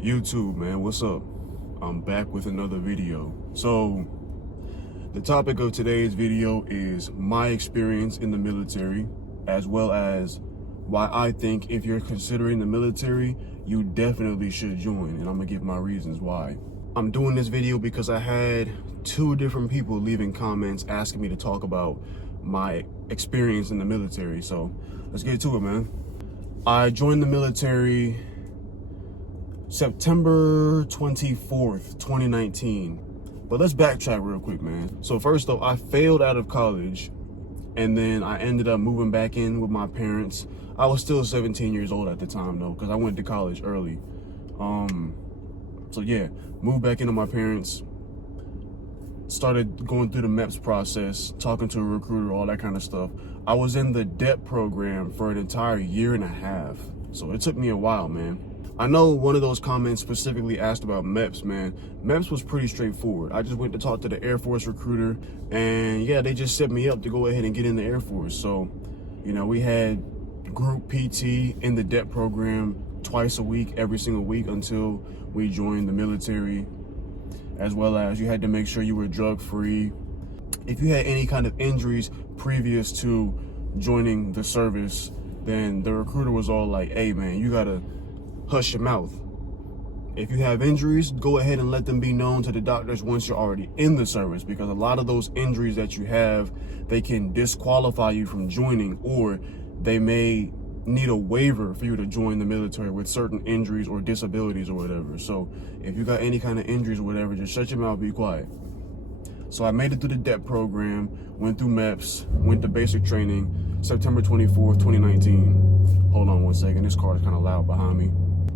YouTube, man, what's up? I'm back with another video. So the topic of today's video is my experience in the military, as well as why I think if you're considering the military, you definitely should join, and I'm gonna give my reasons why. I'm doing this video because I had two different people leaving comments asking me to talk about my experience in the military. So let's get to it, man. I joined the military September 24th, 2019. But let's backtrack real quick, man. So first though, I failed out of college, and then I ended up moving back in with my parents. I was still 17 years old at the time though, because I went to college early. So yeah, moved back into my parents, started going through the MEPS process, talking to a recruiter, all that kind of stuff. I was in the DEP program for an entire year and a half. So it took me a while, man. I know one of those comments specifically asked about MEPS, man. MEPS was pretty straightforward. I just went to talk to the Air Force recruiter, and yeah, they just set me up to go ahead and get in the Air Force. So, you know, we had group PT in the DEP program twice a week, every single week until we joined the military, as well as you had to make sure you were drug-free. If you had any kind of injuries previous to joining the service, then the recruiter was all like, hey man, you gotta hush your mouth. If you have injuries, go ahead and let them be known to the doctors once you're already in the service, because a lot of those injuries that you have, they can disqualify you from joining, or they may need a waiver for you to join the military with certain injuries or disabilities or whatever. So if you got any kind of injuries or whatever, just shut your mouth, be quiet. So I made it through the DEP program, went through MEPS, went to basic training, September 24th, 2019. Hold on one second, this car is kind of loud behind me.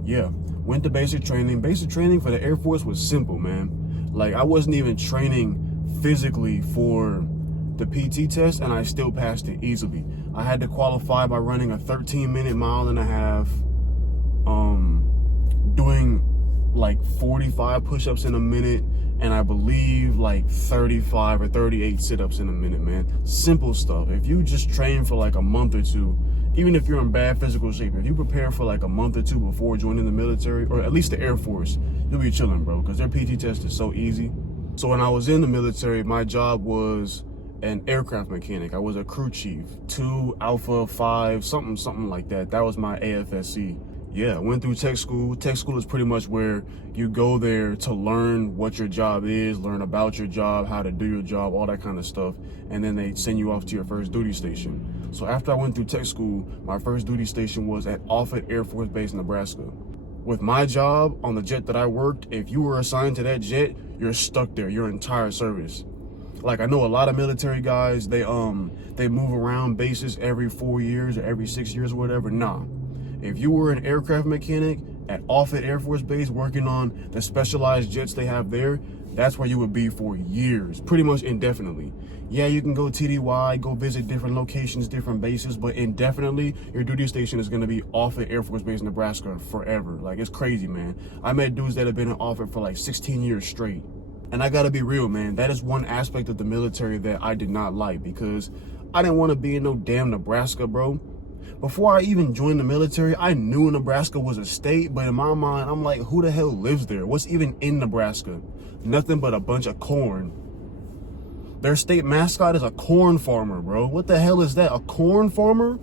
Yeah, went to basic training. Basic training for the Air Force was simple, man. Like, I wasn't even training physically for the PT test, and I still passed it easily. I had to qualify by running a 13-minute mile and a half, doing like 45 push-ups in a minute, and I believe like 35 or 38 sit-ups in a minute, man. Simple stuff. If you just train for like a month or two, even if you're in bad physical shape, if you prepare for like a month or two before joining the military, or at least the Air Force, you'll be chilling, bro, because their PT test is so easy. So when I was in the military, my job was an aircraft mechanic. I was a crew chief, 2 Alpha 5, something like that. That was my AFSC. Yeah, went through tech school. Tech school is pretty much where you go there to learn what your job is, learn about your job, how to do your job, all that kind of stuff. And then they send you off to your first duty station. So after I went through tech school, my first duty station was at Offutt Air Force Base, Nebraska. With my job on the jet that I worked, if you were assigned to that jet, you're stuck there your entire service. Like, I know a lot of military guys, they move around bases every 4 years or every 6 years or whatever. Nah. If you were an aircraft mechanic at Offutt Air Force Base working on the specialized jets they have there, that's where you would be for years, pretty much indefinitely. Yeah, you can go TDY, go visit different locations, different bases, but indefinitely, your duty station is gonna be Offutt Air Force Base, Nebraska forever. Like, it's crazy, man. I met dudes that have been in Offutt for like 16 years straight. And I gotta be real, man, that is one aspect of the military that I did not like, because I didn't wanna be in no damn Nebraska, bro. Before I even joined the military, I knew Nebraska was a state, but in my mind, I'm like, who the hell lives there? What's even in Nebraska? Nothing but a bunch of corn. Their state mascot is a corn farmer, bro. What the hell is that? A corn farmer?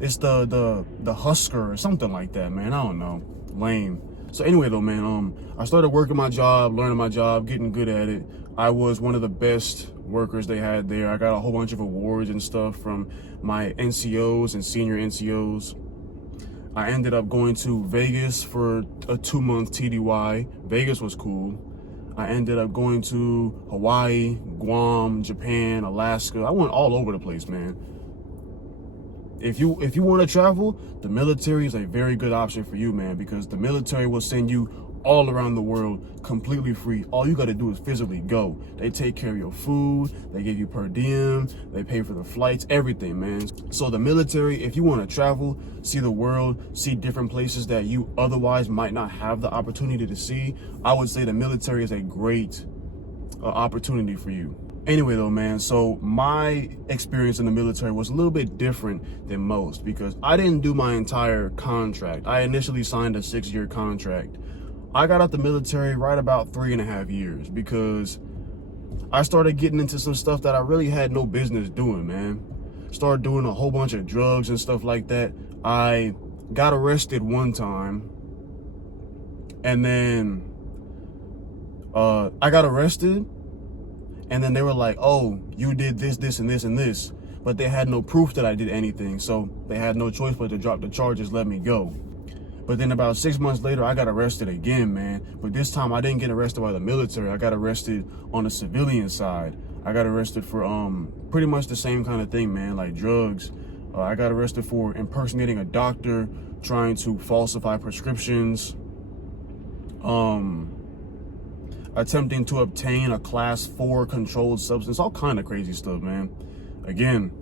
It's the Husker or something like that, man. I don't know. Lame. So anyway though, man, I started working my job, learning my job, getting good at it. I was one of the best workers they had there. I got a whole bunch of awards and stuff from my NCOs and senior NCOs. I ended up going to Vegas for a 2-month TDY. Vegas was cool. I ended up going to Hawaii, Guam, Japan, Alaska. I went all over the place, man. If you want to travel, the military is a very good option for you, man, because the military will send you all around the world completely free. All you got to do is physically go. They take care of your food, they give you per diem, they pay for the flights, everything, man. So the military, if you want to travel, see the world, see different places that you otherwise might not have the opportunity to see, I would say the military is a great opportunity for you. Anyway though, man, so my experience in the military was a little bit different than most because I didn't do my entire contract. I initially signed a 6-year contract. I got out the military right about 3.5 years because I started getting into some stuff that I really had no business doing, man. Started doing a whole bunch of drugs and stuff like that. I got arrested one time, and then I got arrested, and then they were like, oh, you did this, this, and this, and this. But they had no proof that I did anything, so they had no choice but to drop the charges, let me go. But then about 6 months later, I got arrested again, man. But this time I didn't get arrested by the military. I got arrested on the civilian side. I got arrested for pretty much the same kind of thing, man, like drugs. I got arrested for impersonating a doctor, trying to falsify prescriptions, attempting to obtain a class 4 controlled substance, all kind of crazy stuff, man. Again,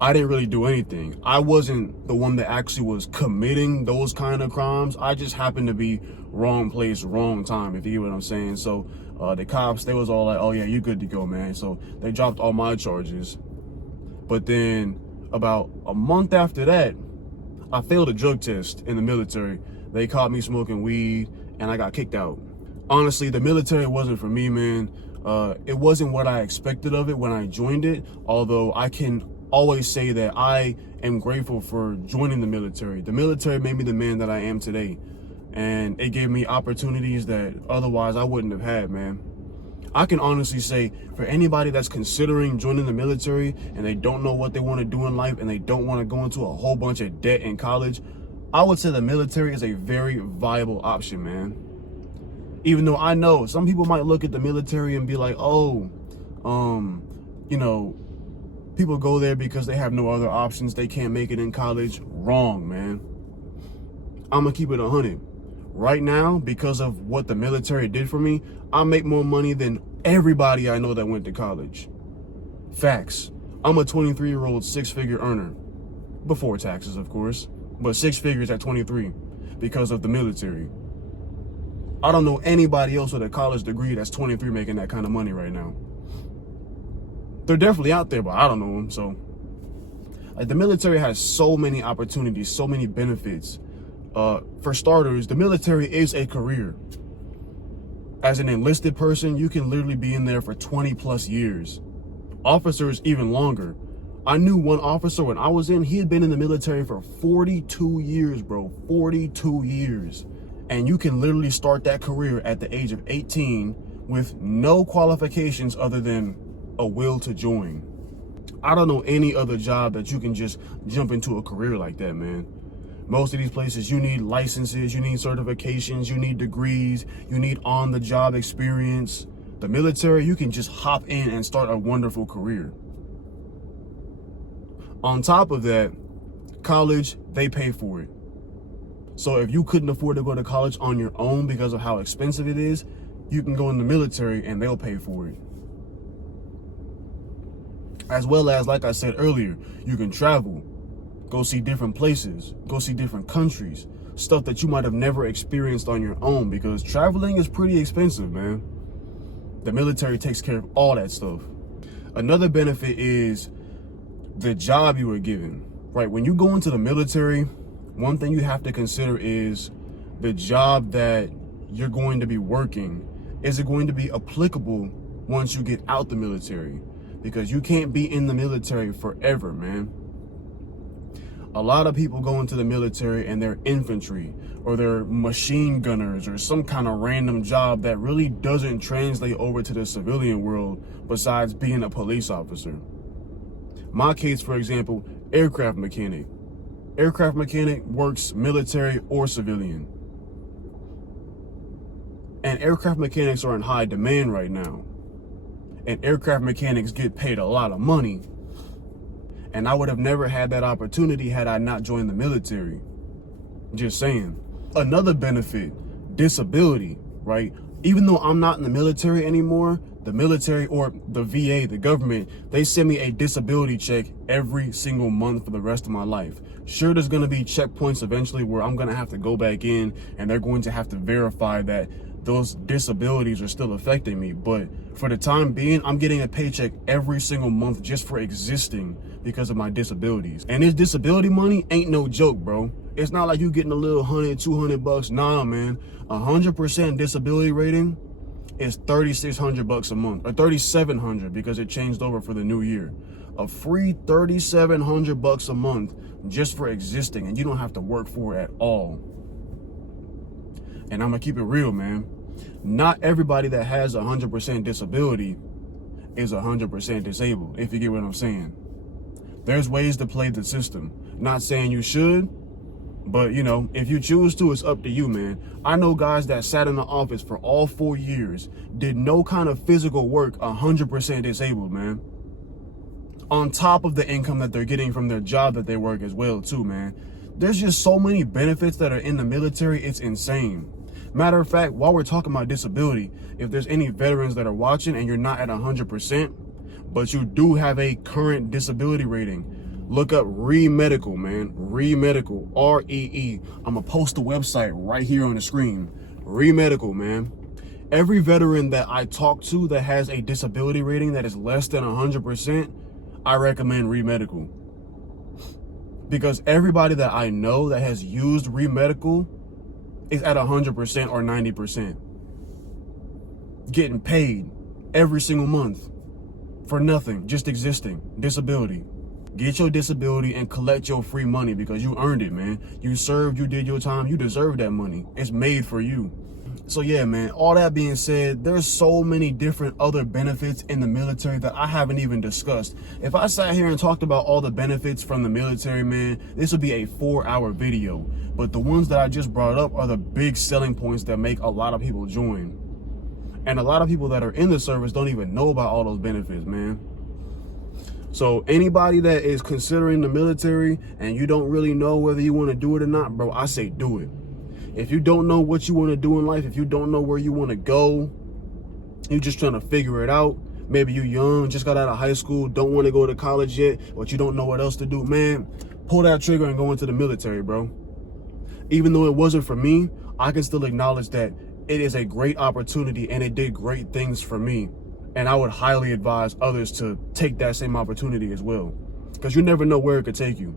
I didn't really do anything. I wasn't the one that actually was committing those kind of crimes. I just happened to be wrong place, wrong time, if you get what I'm saying. So the cops, they was all like, oh yeah, you good to go, man. So they dropped all my charges. But then about a month after that, I failed a drug test in the military. They caught me smoking weed and I got kicked out. Honestly, the military wasn't for me, man. It wasn't what I expected of it when I joined it, although I can always say that I am grateful for joining the military. The military made me the man that I am today, and it gave me opportunities that otherwise I wouldn't have had, man. I can honestly say for anybody that's considering joining the military and they don't know what they want to do in life and they don't want to go into a whole bunch of debt in college, I would say the military is a very viable option, man. Even though I know some people might look at the military and be like, oh, you know, people go there because they have no other options. They can't make it in college. Wrong, man. I'm going to keep it 100. Right now, because of what the military did for me, I make more money than everybody I know that went to college. Facts. I'm a 23-year-old 6-figure earner. Before taxes, of course. But 6 figures at 23 because of the military. I don't know anybody else with a college degree that's 23 making that kind of money right now. They're definitely out there, but I don't know them. So, like, the military has so many opportunities, so many benefits. For starters, the military is a career. As an enlisted person, you can literally be in there for 20 plus years. Officers, even longer. I knew one officer when I was in, he had been in the military for 42 years, bro. 42 years. And you can literally start that career at the age of 18 with no qualifications other than a will to join. I don't know any other job that you can just jump into a career like that, man. Most of these places, you need licenses, you need certifications, you need degrees, you need on-the-job experience. The military, you can just hop in and start a wonderful career. On top of that, college, they pay for it. So if you couldn't afford to go to college on your own because of how expensive it is, you can go in the military and they'll pay for it. As well as, like I said earlier, you can travel, go see different places, go see different countries, stuff that you might have never experienced on your own because traveling is pretty expensive, man. The military takes care of all that stuff. Another benefit is the job you were given, right? When you go into the military, one thing you have to consider is the job that you're going to be working. Is it going to be applicable once you get out the military? Because you can't be in the military forever, man. A lot of people go into the military and they're infantry or they're machine gunners or some kind of random job that really doesn't translate over to the civilian world besides being a police officer. My case, for example, aircraft mechanic. Aircraft mechanic works military or civilian. And aircraft mechanics are in high demand right now. And aircraft mechanics get paid a lot of money. And I would have never had that opportunity had I not joined the military. Just saying. Another benefit, disability, right? Even though I'm not in the military anymore, the military or the VA, the government, they send me a disability check every single month for the rest of my life. Sure, there's going to be checkpoints eventually where I'm going to have to go back in and they're going to have to verify that those disabilities are still affecting me. But for the time being, I'm getting a paycheck every single month just for existing because of my disabilities. And this disability money ain't no joke, bro. It's not like you getting a little $100-200. Nah, man. 100% disability rating is $3,600 a month, or $3,700 because it changed over for the new year. A free $3,700 a month just for existing, and you don't have to work for it at all. And I'm gonna keep it real, man. Not everybody that has 100% disability is 100% disabled, if you get what I'm saying. There's ways to play the system. Not saying you should, but you know, if you choose to, it's up to you, man. I know guys that sat in the office for all 4 years, did no kind of physical work, 100% disabled, man. On top of the income that they're getting from their job that they work as well, too, man. There's just so many benefits that are in the military, it's insane. Matter of fact, while we're talking about disability, if there's any veterans that are watching and you're not at 100%, but you do have a current disability rating, look up ReMedical, man. ReMedical, REE. I'm gonna post the website right here on the screen. ReMedical, man. Every veteran that I talk to that has a disability rating that is less than 100%, I recommend ReMedical. Because everybody that I know that has used ReMedical is at 100% or 90%. Getting paid every single month for nothing, just existing. Disability. Get your disability and collect your free money because you earned it, man. You served, you did your time, you deserve that money. It's made for you. So yeah, man, all that being said, there's so many different other benefits in the military that I haven't even discussed. If I sat here and talked about all the benefits from the military, man, this would be a 4-hour video. But the ones that I just brought up are the big selling points that make a lot of people join. And a lot of people that are in the service don't even know about all those benefits, man. So anybody that is considering the military and you don't really know whether you want to do it or not, bro, I say do it. If you don't know what you want to do in life, if you don't know where you want to go, you're just trying to figure it out. Maybe you're young, just got out of high school, don't want to go to college yet, but you don't know what else to do, man, pull that trigger and go into the military, bro. Even though it wasn't for me, I can still acknowledge that it is a great opportunity and it did great things for me. And I would highly advise others to take that same opportunity as well. Because you never know where it could take you.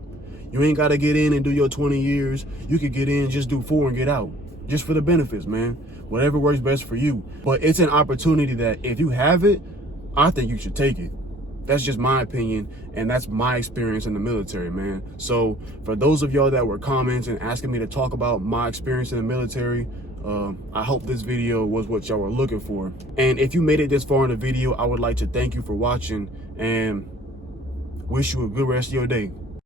You ain't got to get in and do your 20 years. You could get in, just do 4 and get out. Just for the benefits, man. Whatever works best for you. But it's an opportunity that if you have it, I think you should take it. That's just my opinion, and that's my experience in the military, man. So for those of y'all that were commenting and asking me to talk about my experience in the military, I hope this video was what y'all were looking for. And if you made it this far in the video, I would like to thank you for watching and wish you a good rest of your day.